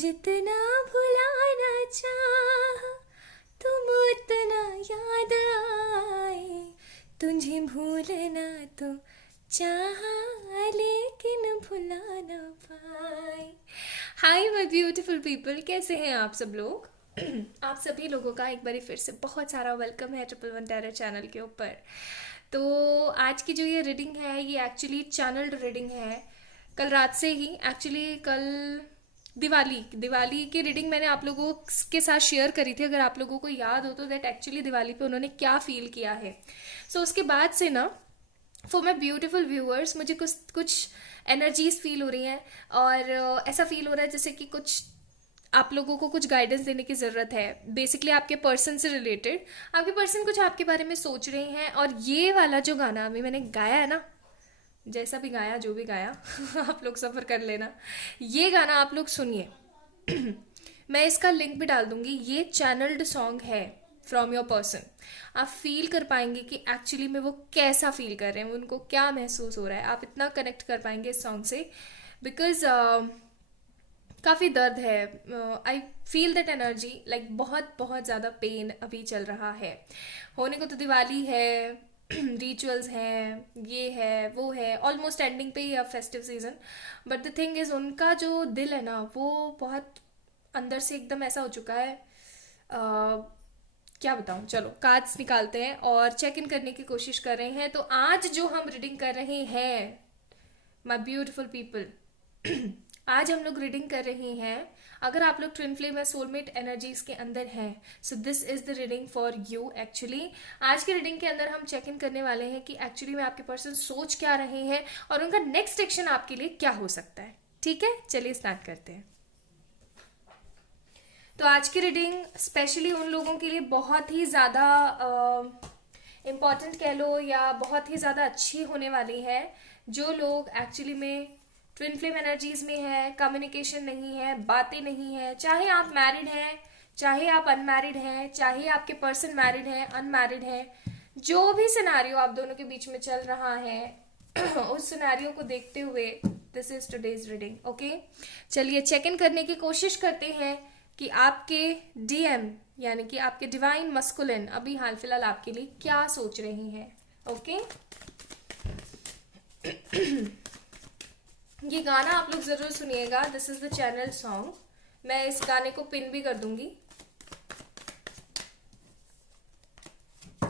जितना भुलाना चाह तुम उतना याद आए, तुझे भूलना तो चाहा लेकिन भुला ना पाए। हाय माय ब्यूटीफुल पीपल, कैसे हैं आप सब लोग? आप सभी लोगों का एक बार फिर से बहुत सारा वेलकम है ट्रिपल वन टेरर चैनल के ऊपर। तो आज की जो ये रीडिंग है ये एक्चुअली चैनल्ड रीडिंग है। कल रात से ही एक्चुअली कल दिवाली की रीडिंग मैंने आप लोगों के साथ शेयर करी थी, अगर आप लोगों को याद हो तो, दैट एक्चुअली दिवाली पे उन्होंने क्या फील किया है। सो उसके बाद से ना फॉर माई ब्यूटिफुल व्यूअर्स मुझे कुछ कुछ एनर्जीज फील हो रही हैं और ऐसा फील हो रहा है जैसे कि कुछ आप लोगों को कुछ गाइडेंस देने की ज़रूरत है, बेसिकली आपके पर्सन से रिलेटेड। आपके पर्सन कुछ आपके बारे में सोच रहे हैं और ये वाला जो गाना अभी मैंने गाया है ना, जैसा भी गाया जो भी गाया आप लोग सफ़र कर लेना, ये गाना आप लोग सुनिए। मैं इसका लिंक भी डाल दूंगी। ये चैनल्ड सॉन्ग है फ्रॉम योर पर्सन। आप फील कर पाएंगे कि एक्चुअली में वो कैसा फील कर रहे हैं, उनको क्या महसूस हो रहा है। आप इतना कनेक्ट कर पाएंगे इस सॉन्ग से बिकॉज काफ़ी दर्द है। I feel that energy, like बहुत बहुत ज़्यादा पेन अभी चल रहा है। होने को तो दिवाली है, रिचुअल्स हैं, ये है वो है, ऑलमोस्ट एंडिंग पे ही अब festive season. But the thing is उनका जो दिल है ना वो बहुत अंदर से एकदम ऐसा हो चुका है। क्या बताऊं, चलो कार्ड्स निकालते हैं और चेक इन करने की कोशिश कर रहे हैं। तो आज जो हम रीडिंग कर रहे हैं माय ब्यूटीफुल पीपल, आज हम लोग रीडिंग कर रहे हैं। अगर आप लोग ट्विन फ्लेम या सोलमेट एनर्जीज के अंदर हैं, so this is the reading for you. Actually आज की रीडिंग के अंदर हम चेक इन करने वाले हैं कि एक्चुअली में आपके पर्सन सोच क्या रहे हैं और उनका नेक्स्ट एक्शन आपके लिए क्या हो सकता है। ठीक है, चलिए स्टार्ट करते हैं। तो आज की रीडिंग स्पेशली उन लोगों के लिए बहुत ही ज़्यादा इम्पॉर्टेंट कह लो या बहुत ही ज़्यादा अच्छी होने वाली है। जो लोग एक्चुअली में ट्विन फ्लेम एनर्जीज में है, कम्युनिकेशन नहीं है, बातें नहीं है, चाहे आप मैरिड हैं, चाहे आप अनमैरिड हैं, चाहे आपके पर्सन मैरिड है, अनमैरिड है, जो भी सिनेरियो आप दोनों के बीच में चल रहा है उस सिनेरियो को देखते हुए this is today's reading. Okay, चलिए चेक इन करने की कोशिश करते हैं कि आपके डीएम यानी कि आपके डिवाइन मस्कुलिन अभी हाल फिलहाल आपके लिए क्या सोच रहे हैं। ओके ये गाना आप लोग जरूर सुनिएगा, this is the channel song. मैं इस गाने को पिन भी कर दूंगी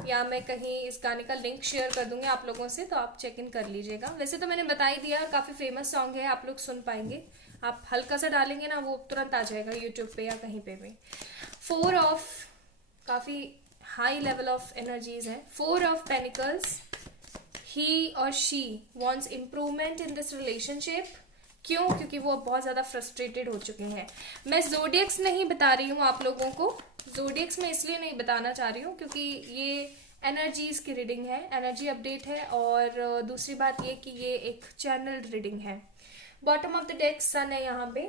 या मैं कहीं इस गाने का लिंक शेयर कर दूंगी आप लोगों से, तो आप चेक इन कर लीजिएगा। वैसे तो मैंने बता ही दिया, काफी फेमस सॉन्ग है, आप लोग सुन पाएंगे। आप हल्का सा डालेंगे ना वो तुरंत आ जाएगा यूट्यूब पे या कहीं पे भी। 4 ऑफ काफी हाई लेवल ऑफ एनर्जीज है। 4 ऑफ पेनिकल्स, ही और she wants improvement in this relationship. क्यों? क्योंकि वो बहुत ज्यादा फ्रस्ट्रेटेड हो चुके हैं। मैं जोडियक्स नहीं बता रही हूँ आप लोगों को, जोडियक्स में इसलिए नहीं बताना चाह रही हूँ क्योंकि ये एनर्जीज की रीडिंग है, एनर्जी अपडेट है। और दूसरी बात ये कि ये एक चैनल्ड रीडिंग है। बॉटम ऑफ द डेक सन है यहाँ पे।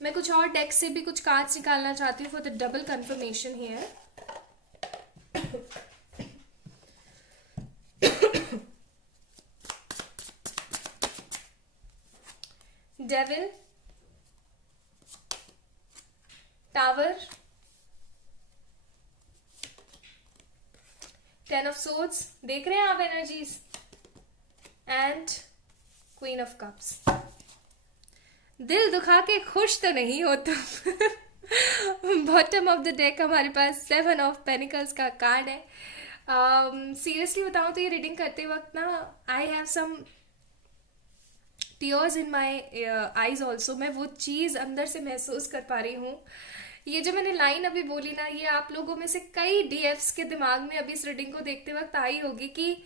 मैं कुछ और डेक से भी कुछ कार्ड्स निकालना चाहती हूँ for the double confirmation here. Devil, tower, 10 of swords, देख रहे हैं आप energies, and queen of cups. दिल दुखा के खुश तो नहीं हो तुम। बॉटम ऑफ द डेक हमारे पास 7 ऑफ पेनिकल्स का कार्ड है। सीरियसली बताऊं तो ये रीडिंग करते वक्त ना I have some tears in my eyes also. मैं वो चीज़ अंदर से महसूस कर पा रही हूँ। ये जो मैंने लाइन अभी बोली ना, ये आप लोगों में से कई डीएफ्स के दिमाग में अभी इस रीडिंग को देखते वक्त आई होगी कि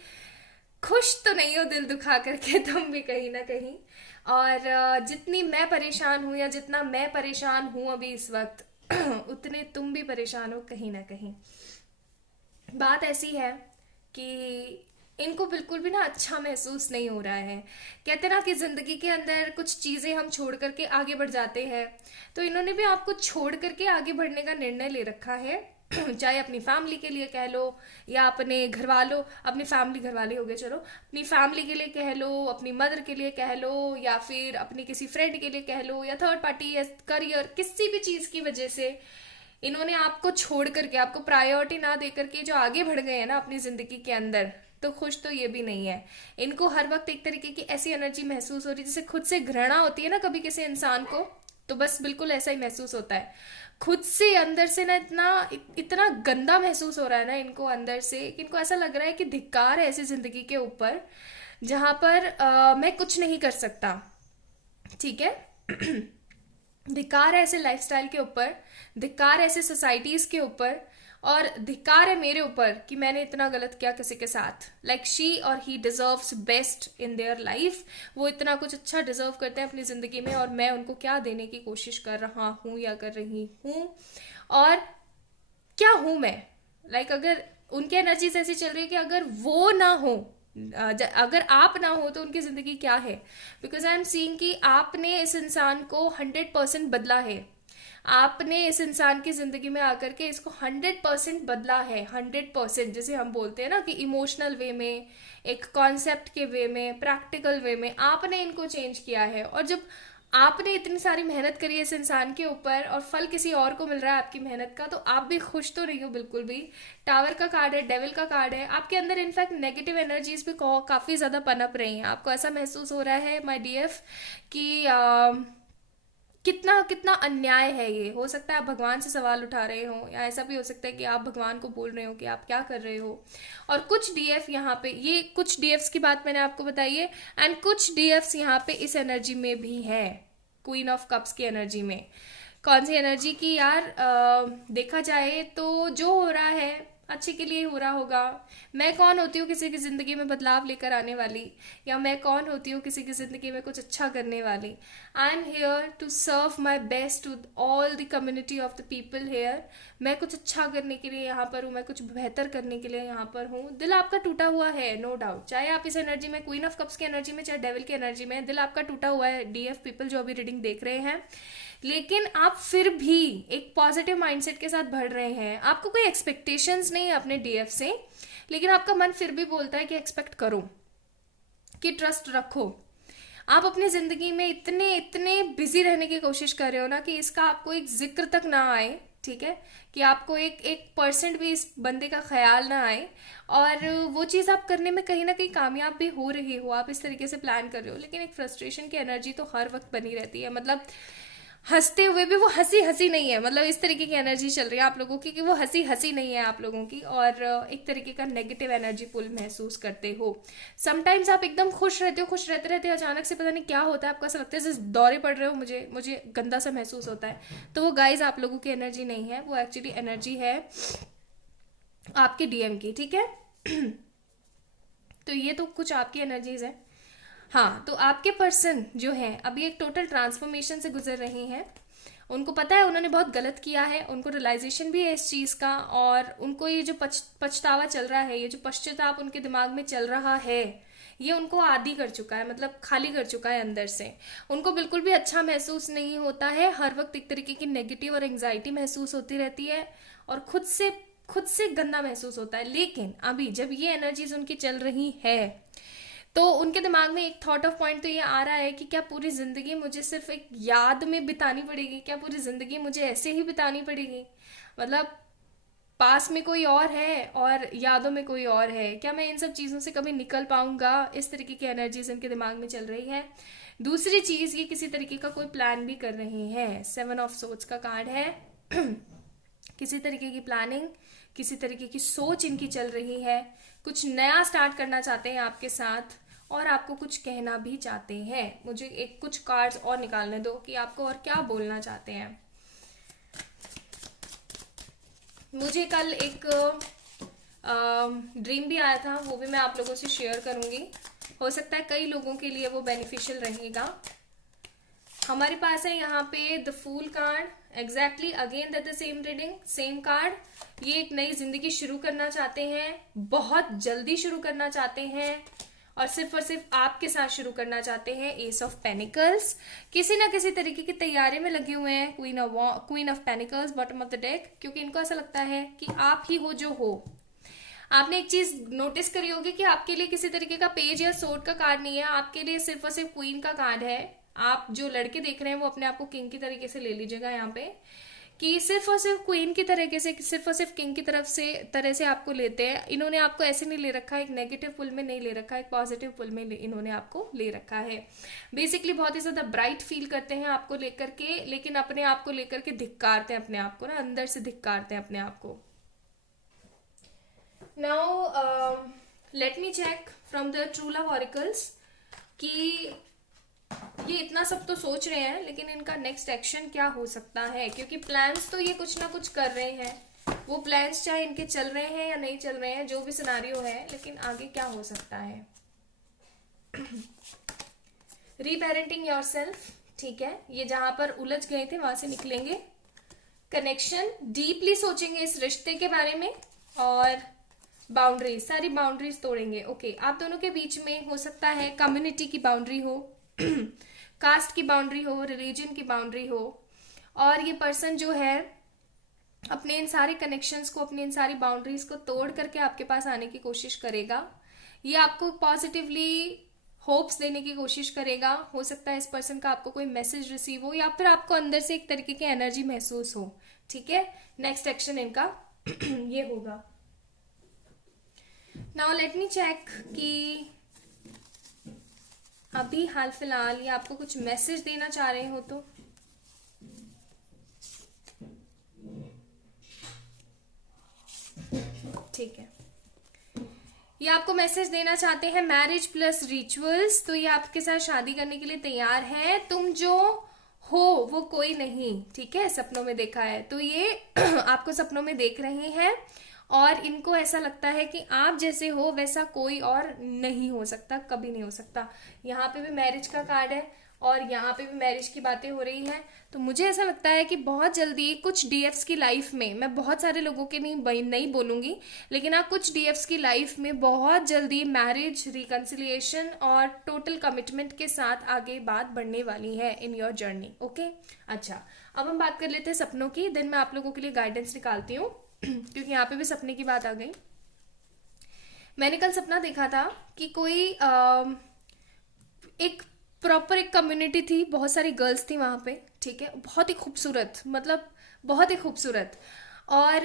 खुश तो नहीं हो दिल दुखा करके तुम भी कहीं ना कहीं। और जितनी मैं परेशान हूँ या जितना मैं परेशान हूँ अभी इस वक्त उतने तुम भी परेशान हो कहीं ना कहीं। बात ऐसी है कि इनको बिल्कुल भी ना अच्छा महसूस नहीं हो रहा है। कहते हैं ना कि जिंदगी के अंदर कुछ चीजें हम छोड़ करके आगे बढ़ जाते हैं, तो इन्होंने भी आपको छोड़ करके आगे बढ़ने का निर्णय ले रखा है। चाहे अपनी फैमिली के लिए कह लो, या अपने घर वालों, अपनी फैमिली घर वाले हो गए चलो, अपनी फैमिली के लिए कह लो, अपनी मदर के लिए कह लो, या फिर अपनी किसी फ्रेंड के लिए कह लो, या थर्ड पार्टी, या करियर, किसी भी चीज़ की वजह से इन्होंने आपको छोड़ करके, आपको प्रायोरिटी ना दे करके जो आगे बढ़ गए हैं ना अपनी ज़िंदगी के अंदर, तो खुश तो ये भी नहीं है। इनको हर वक्त एक तरीके की ऐसी एनर्जी महसूस हो रही है जैसे खुद से घृणा होती है ना कभी किसी इंसान को, तो बस बिल्कुल ऐसा ही महसूस होता है। खुद से अंदर से ना इतना गंदा महसूस हो रहा है ना इनको अंदर से, कि इनको ऐसा लग रहा है कि धिक्कार है ऐसी जिंदगी के ऊपर जहां पर मैं कुछ नहीं कर सकता। ठीक है। धिक्कार है ऐसे लाइफस्टाइल के ऊपर, धिक्कार है ऐसे सोसाइटीज के ऊपर, और धिक्कार है मेरे ऊपर कि मैंने इतना गलत किया किसी के साथ। लाइक शी और ही deserves best in their life, वो इतना कुछ अच्छा डिजर्व करते हैं अपनी जिंदगी में, और मैं उनको क्या देने की कोशिश कर रहा हूँ या कर रही हूँ, और क्या हूँ मैं। लाइक अगर उनकी एनर्जीज ऐसी चल रही है कि अगर वो ना हो, अगर आप ना हो तो उनकी जिंदगी क्या है। बिकॉज आई एम सीइंग कि आपने इस इंसान को 100% बदला है, आपने इस इंसान की जिंदगी में आकर के इसको 100% बदला है। 100% जैसे हम बोलते हैं ना कि इमोशनल वे में, एक कॉन्सेप्ट के वे में, प्रैक्टिकल वे में आपने इनको चेंज किया है। और जब आपने इतनी सारी मेहनत करी है इस इंसान के ऊपर और फल किसी और को मिल रहा है आपकी मेहनत का, तो आप भी खुश तो नहीं हो बिल्कुल भी। टावर का कार्ड है, डेविल का कार्ड है, आपके अंदर इनफैक्ट नेगेटिव एनर्जीज भी काफी ज्यादा पनप रही हैं। आपको ऐसा महसूस हो रहा है माय डीएफ कि कितना कितना अन्याय है ये। हो सकता है आप भगवान से सवाल उठा रहे हो, या ऐसा भी हो सकता है कि आप भगवान को बोल रहे हो कि आप क्या कर रहे हो। और कुछ डीएफ यहाँ पे, ये कुछ डीएफ्स की बात मैंने आपको बताई है, एंड कुछ डीएफ्स यहाँ पे इस एनर्जी में भी है, क्वीन ऑफ कप्स की एनर्जी में। कौन सी एनर्जी की यार, देखा जाए तो जो हो रहा है अच्छे के लिए हो रहा होगा। मैं कौन होती हूँ किसी की ज़िंदगी में बदलाव लेकर आने वाली, या मैं कौन होती हूँ किसी की ज़िंदगी में कुछ अच्छा करने वाली। I am here to serve my best to all the community of the people here. मैं कुछ अच्छा करने के लिए यहाँ पर हूँ, मैं कुछ बेहतर करने के लिए यहाँ पर हूँ। दिल आपका टूटा हुआ है, नो डाउट, चाहे आप इस एनर्जी में, क्वीन ऑफ कप्स की एनर्जी में, चाहे डेविल की एनर्जी में, दिल आपका टूटा हुआ है डीएफ पीपल जो अभी रीडिंग देख रहे हैं। लेकिन आप फिर भी एक पॉजिटिव माइंडसेट के साथ बढ़ रहे हैं। आपको कोई एक्सपेक्टेशंस नहीं है अपने डीएफ से, लेकिन आपका मन फिर भी बोलता है कि एक्सपेक्ट करो, कि ट्रस्ट रखो। आप अपनी जिंदगी में इतने इतने बिजी रहने की कोशिश कर रहे हो ना कि इसका आपको एक जिक्र तक ना आए। ठीक है, कि आपको एक 1% भी इस बंदे का ख्याल ना आए, और वो चीज़ आप करने में कहीं ना कहीं कामयाब भी हो रही हो, आप इस तरीके से प्लान कर रहे हो, लेकिन एक फ्रस्ट्रेशन की एनर्जी तो हर वक्त बनी रहती है। मतलब हंसते हुए भी वो हंसी हंसी नहीं है, मतलब इस तरीके की एनर्जी चल रही है आप लोगों की कि वो हंसी हंसी नहीं है आप लोगों की, और एक तरीके का नेगेटिव एनर्जी पुल महसूस करते हो। समटाइम्स आप एकदम खुश रहते हो, खुश रहते रहते अचानक से पता नहीं क्या होता है, आपको ऐसा लगता है जैसे दौरे पड़ रहे हो, मुझे गंदा सा महसूस होता है। तो वो गाइज आप लोगों की एनर्जी नहीं है, वो एक्चुअली एनर्जी है आपके डीएम की। ठीक है। तो ये तो कुछ आपकी एनर्जीज है। हाँ, तो आपके पर्सन जो है अभी एक टोटल ट्रांसफॉर्मेशन से गुजर रही हैं। उनको पता है उन्होंने बहुत गलत किया है, उनको रियलाइजेशन भी है इस चीज़ का, और उनको ये जो पछतावा चल रहा है, ये जो पश्चाताप उनके दिमाग में चल रहा है, ये उनको आदी कर चुका है, मतलब खाली कर चुका है अंदर से। उनको बिल्कुल भी अच्छा महसूस नहीं होता है, हर वक्त एक तरीके की नेगेटिव और एंग्जाइटी महसूस होती रहती है, और खुद से गंदा महसूस होता है। लेकिन अभी जब ये एनर्जीज उनकी चल रही है, तो उनके दिमाग में एक थॉट ऑफ पॉइंट तो ये आ रहा है कि क्या पूरी जिंदगी मुझे सिर्फ एक याद में बितानी पड़ेगी, क्या पूरी जिंदगी मुझे ऐसे ही बितानी पड़ेगी। मतलब पास में कोई और है और यादों में कोई और है, क्या मैं इन सब चीज़ों से कभी निकल पाऊंगा। इस तरीके की एनर्जीज इनके दिमाग में चल रही है। दूसरी चीज़, ये किसी तरीके का कोई प्लान भी कर रही है। 7 ऑफ सोर्ड्स का कार्ड है। किसी तरीके की प्लानिंग, किसी तरीके की सोच इनकी चल रही है, कुछ नया स्टार्ट करना चाहते हैं आपके साथ, और आपको कुछ कहना भी चाहते हैं। मुझे एक कुछ कार्ड्स और निकालने दो कि आपको और क्या बोलना चाहते हैं। मुझे कल एक ड्रीम भी आया था, वो भी मैं आप लोगों से शेयर करूंगी। हो सकता है कई लोगों के लिए वो बेनिफिशियल रहेगा। हमारे पास है यहाँ पे the fool card, exactly again that the same reading, same card. ये एक नई जिंदगी शुरू करना चाहते हैं, बहुत जल्दी शुरू करना चाहते हैं, और सिर्फ आपके साथ शुरू करना चाहते हैं एस ऑफ पेनिकल्स, किसी ना किसी तरीके की तैयारी में लगे हुए हैं queen of pentacles bottom of the deck, क्योंकि इनको ऐसा लगता है कि आप ही हो जो हो। आपने एक चीज नोटिस करी होगी कि आपके लिए किसी तरीके का पेज या सोर्ड का कार्ड नहीं है, आपके लिए सिर्फ और सिर्फ क्वीन का कार्ड है। आप जो लड़के देख रहे हैं वो अपने आप को किंग की तरीके से ले लीजिएगा यहाँ पे, कि सिर्फ और सिर्फ क्वीन की तरीके से, सिर्फ और सिर्फ किंग की तरह से आपको लेते हैं। इन्होंने आपको ऐसे नहीं ले रखा है, एक नेगेटिव पुल में नहीं ले रखा है, एक पॉजिटिव पुल में इन्होंने आपको ले रखा है। बेसिकली बहुत ही ज्यादा ब्राइट फील करते हैं आपको लेकर के, लेकिन अपने आप को लेकर के धिक्कारते हैं अपने आप को ना, अंदर से धिक्कारते हैं अपने आप को। Now let me check from the true love oracles कि ये इतना सब तो सोच रहे हैं, लेकिन इनका नेक्स्ट एक्शन क्या हो सकता है, क्योंकि प्लान्स तो ये कुछ ना कुछ कर रहे हैं। वो प्लान्स चाहे इनके चल रहे हैं या नहीं चल रहे हैं, जो भी सिनारियो है, लेकिन आगे क्या हो सकता है। रीपेरेंटिंग योरसेल्फ, ठीक है, ये जहां पर उलझ गए थे वहां से निकलेंगे। कनेक्शन, डीपली सोचेंगे इस रिश्ते के बारे में, और बाउंड्रीज, सारी बाउंड्रीज तोड़ेंगे। ओके, आप दोनों के बीच में हो सकता है कम्युनिटी की बाउंड्री हो, कास्ट की बाउंड्री हो, रिलीजन की बाउंड्री हो, और ये पर्सन जो है अपने इन सारे कनेक्शंस को, अपनी इन सारी बाउंड्रीज को तोड़ करके आपके पास आने की कोशिश करेगा। ये आपको पॉजिटिवली होप्स देने की कोशिश करेगा। हो सकता है इस पर्सन का आपको कोई मैसेज रिसीव हो, या फिर आपको अंदर से एक तरीके की एनर्जी महसूस हो। ठीक है, नेक्स्ट एक्शन इनका ये होगा। नाउ लेट मी चेक कि अभी हाल फिलहाल ये आपको कुछ मैसेज देना चाह रहे हो तो। ठीक है, ये आपको मैसेज देना चाहते हैं मैरिज प्लस रिचुअल्स, तो ये आपके साथ शादी करने के लिए तैयार है। तुम जो हो वो कोई नहीं, ठीक है, सपनों में देखा है तो ये आपको सपनों में देख रहे हैं, और इनको ऐसा लगता है कि आप जैसे हो वैसा कोई और नहीं हो सकता, कभी नहीं हो सकता। यहाँ पे भी मैरिज का कार्ड है और यहाँ पे भी मैरिज की बातें हो रही हैं, तो मुझे ऐसा लगता है कि बहुत जल्दी कुछ डीएफ्स की लाइफ में, मैं बहुत सारे लोगों के नहीं बोलूंगी, लेकिन आप कुछ डीएफ्स की लाइफ में बहुत जल्दी मैरिज, रिकंसिलिएशन और टोटल कमिटमेंट के साथ आगे बात बढ़ने वाली है इन योर जर्नी। ओके, अच्छा, अब हम बात कर लेते हैं सपनों की, देन मैं आप लोगों के लिए गाइडेंस निकालती हूँ क्योंकि यहाँ पे भी सपने की बात आ गई। मैंने कल सपना देखा था कि कोई एक प्रॉपर एक कम्युनिटी थी, बहुत सारी गर्ल्स थी वहां पे, ठीक है, बहुत ही खूबसूरत, मतलब बहुत ही खूबसूरत, और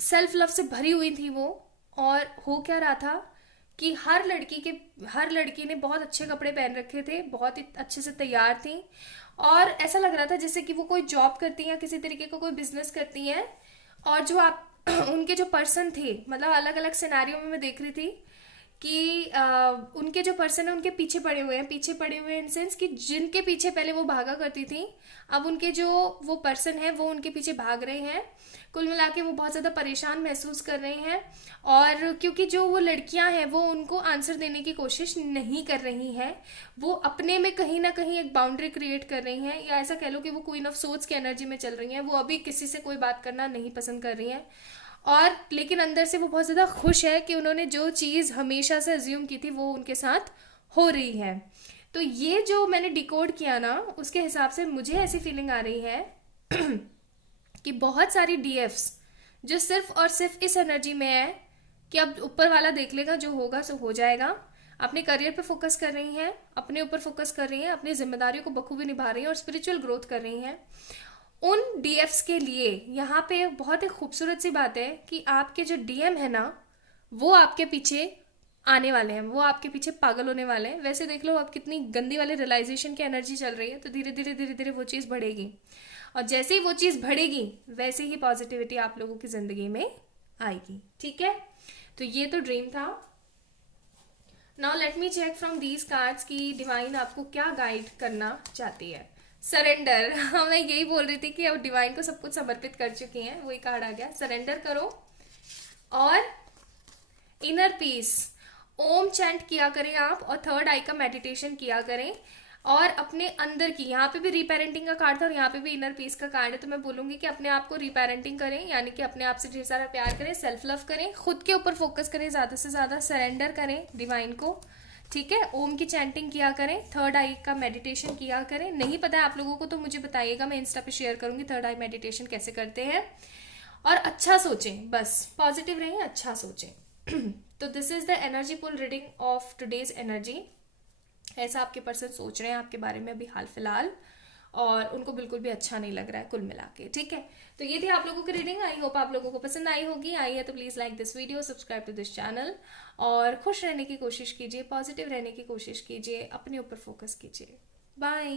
सेल्फ लव से भरी हुई थी वो। और हो क्या रहा था कि हर लड़की ने बहुत अच्छे कपड़े पहन रखे थे, बहुत ही अच्छे से तैयार थी, और ऐसा लग रहा था जैसे कि वो कोई जॉब करती हैं या किसी तरीके का कोई बिजनेस करती हैं। और जो आप उनके जो पर्सन थे, मतलब अलग अलग सिनेरियो में मैं देख रही थी कि उनके जो पर्सन है उनके पीछे पड़े हुए हैं इन सेंस कि जिनके पीछे पहले वो भागा करती थी, अब उनके जो वो पर्सन है वो उनके पीछे भाग रहे हैं। कुल मिला के वो बहुत ज़्यादा परेशान महसूस कर रहे हैं, और क्योंकि जो वो लड़कियां हैं वो उनको आंसर देने की कोशिश नहीं कर रही हैं, वो अपने में कहीं ना कहीं एक बाउंड्री क्रिएट कर रही हैं, या ऐसा कह लो कि वो क्वीन ऑफ सोर्ड्स की एनर्जी में चल रही हैं। वो अभी किसी से कोई बात करना नहीं पसंद कर रही हैं, और लेकिन अंदर से वो बहुत ज़्यादा खुश है कि उन्होंने जो चीज़ हमेशा से अज्यूम की थी वो उनके साथ हो रही है। तो ये जो मैंने डिकोड किया ना, उसके हिसाब से मुझे ऐसी फीलिंग आ रही है कि बहुत सारी डीएफ्स जो सिर्फ और सिर्फ इस एनर्जी में है कि अब ऊपर वाला देख लेगा, जो होगा सो हो जाएगा, अपने करियर पे फोकस कर रही हैं, अपने ऊपर फोकस कर रही हैं, अपनी जिम्मेदारियों को बखूबी निभा रही हैं और स्पिरिचुअल ग्रोथ कर रही हैं। उन डीएफ्स के लिए यहाँ पे बहुत ही खूबसूरत सी बात है कि आपके जो डीएम है ना, वो आपके पीछे आने वाले हैं, वो आपके पीछे पागल होने वाले हैं। वैसे देख लो अब कितनी गंदी वाली रियलाइजेशन की एनर्जी चल रही है, तो धीरे धीरे वो चीज़ बढ़ेगी, और जैसे ही वो चीज़ बढ़ेगी वैसे ही पॉजिटिविटी आप लोगों की जिंदगी में आएगी। ठीक है, तो ये तो ड्रीम था। Now let me check from these cards की डिवाइन आपको क्या गाइड करना चाहती है। सरेंडर, हाँ मैं यही बोल रही थी कि अब डिवाइन को सब कुछ समर्पित कर चुकी हैं, वही कार्ड आ गया। सरेंडर करो और इनर पीस, ओम चैंट किया करें आप, और थर्ड आई का मेडिटेशन किया करें, और अपने अंदर की, यहाँ पे भी रीपेरेंटिंग का कार्ड था और यहाँ पे भी इनर पीस का कार्ड है, तो मैं बोलूंगी कि अपने आप को रीपेरेंटिंग करें, यानी कि अपने आप से ढेर सारा प्यार करें, सेल्फ लव करें, खुद के ऊपर फोकस करें, ज्यादा से ज्यादा सरेंडर करें डिवाइन को, ठीक है, ओम की चैंटिंग किया करें, थर्ड आई का मेडिटेशन किया करें। नहीं पता है आप लोगों को तो मुझे बताइएगा, मैं इंस्टा पे शेयर करूंगी थर्ड आई मेडिटेशन कैसे करते हैं। और अच्छा सोचें, बस पॉजिटिव रहें, अच्छा सोचें। तो this is the energy pull reading of today's energy. ऐसा आपके पर्सन सोच रहे हैं आपके बारे में अभी हाल फिलहाल, और उनको बिल्कुल भी अच्छा नहीं लग रहा है कुल मिला के। ठीक है, तो ये थी आप लोगों की रीडिंग। आई होप आप लोगों को पसंद आई होगी। आई है तो please like this video, subscribe to this channel, और खुश रहने की कोशिश कीजिए, पॉजिटिव रहने की कोशिश कीजिए, अपने ऊपर फोकस कीजिए। बाय।